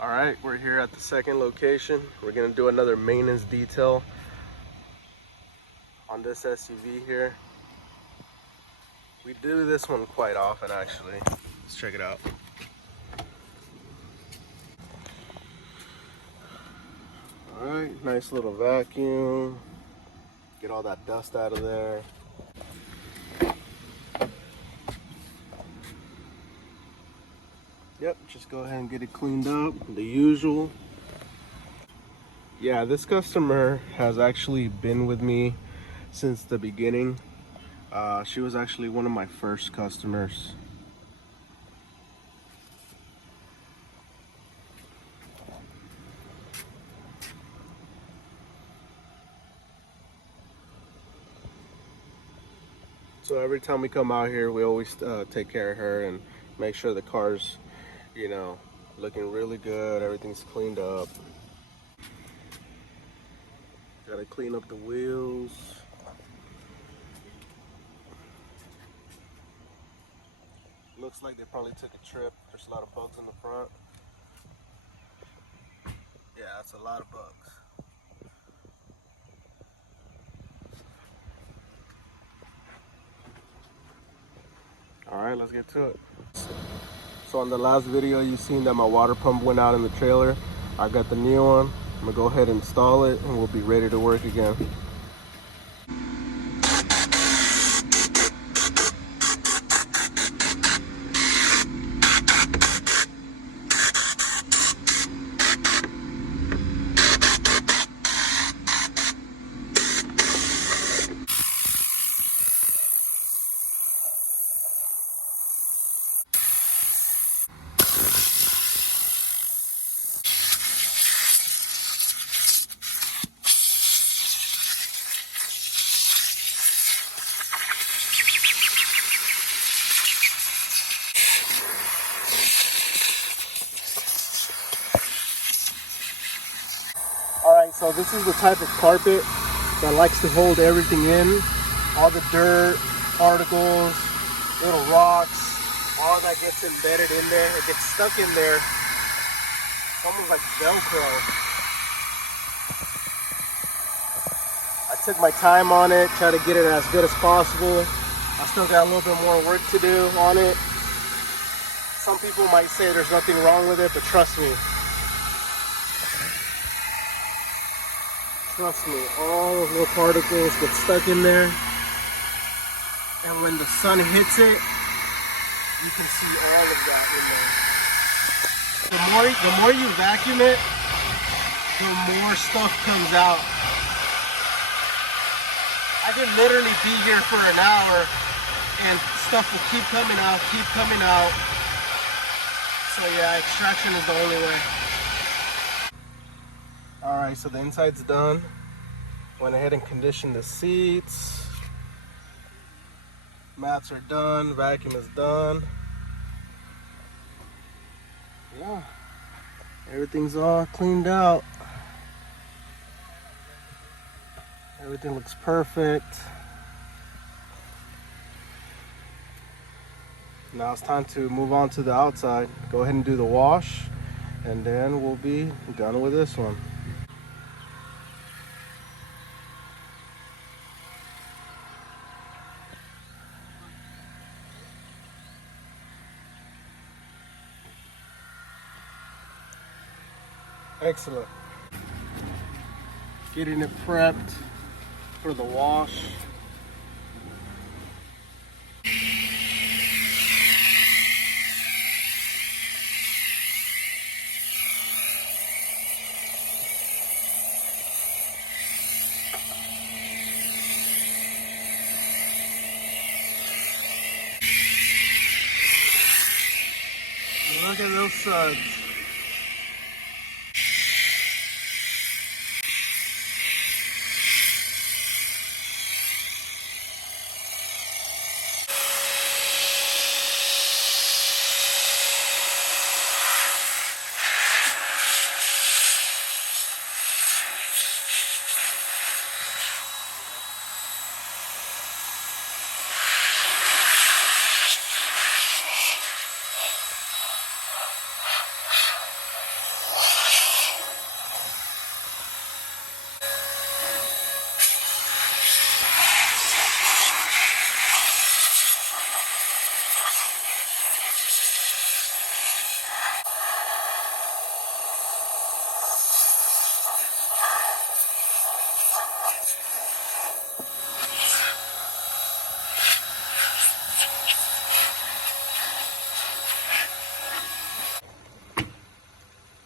All right, we're here at the second location. We're gonna do another maintenance detail on this SUV here. We do this one quite often actually. Let's check it out. All right, nice little vacuum. Get all that dust out of there. Yep, just go ahead and get it cleaned up, the usual. Yeah, this customer has actually been with me since the beginning. She was actually one of my first customers. So every time we come out here, we always take care of her and make sure the car's, looking really good. Everything's cleaned up. Gotta clean up the wheels. Looks like they probably took a trip. There's a lot of bugs in the front. Yeah, that's a lot of bugs. All right, let's get to it. So on the last video, you seen that my water pump went out in the trailer. I got the new one. I'm gonna go ahead and install it and we'll be ready to work again. Alright, so this is the type of carpet that likes to hold everything in. All the dirt, particles, little rocks, all that gets embedded in there. It gets stuck in there. It's almost like Velcro. I took my time on it, try to get it as good as possible. I still got a little bit more work to do on it. Some people might say there's nothing wrong with it, but trust me. Trust me, all those little particles get stuck in there. And when the sun hits it, you can see all of that in there. The more you vacuum it, the more stuff comes out. I could literally be here for an hour and stuff will keep coming out, keep coming out. So yeah, extraction is the only way. Alright, so the inside's done. Went ahead and conditioned the seats. Mats are done, vacuum is done. Yeah, everything's all cleaned out. Everything looks perfect. Now it's time to move on to the outside. Go ahead and do the wash, and then we'll be done with this one. Excellent. Getting it prepped for the wash. Look at those suds.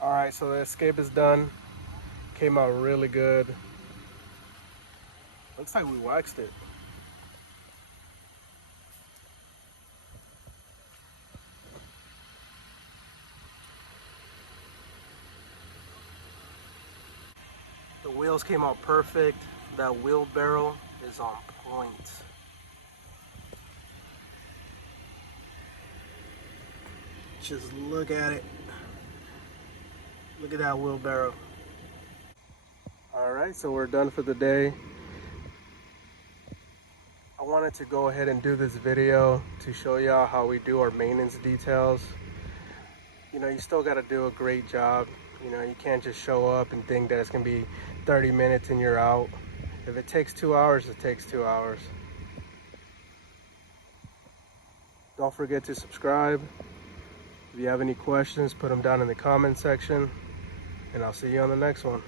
All right, so the escape is done. Came out really good. Looks like we waxed it. The wheels came out perfect. That wheelbarrow is on point. Just look at it. Look at that wheelbarrow. All right, so we're done for the day. I wanted to go ahead and do this video to show y'all how we do our maintenance details. You know, you still got to do a great job. You know, you can't just show up and think that it's going to be 30 minutes and you're out. If it takes 2 hours, it takes 2 hours. Don't forget to subscribe. If you have any questions, put them down in the comment section, and I'll see you on the next one.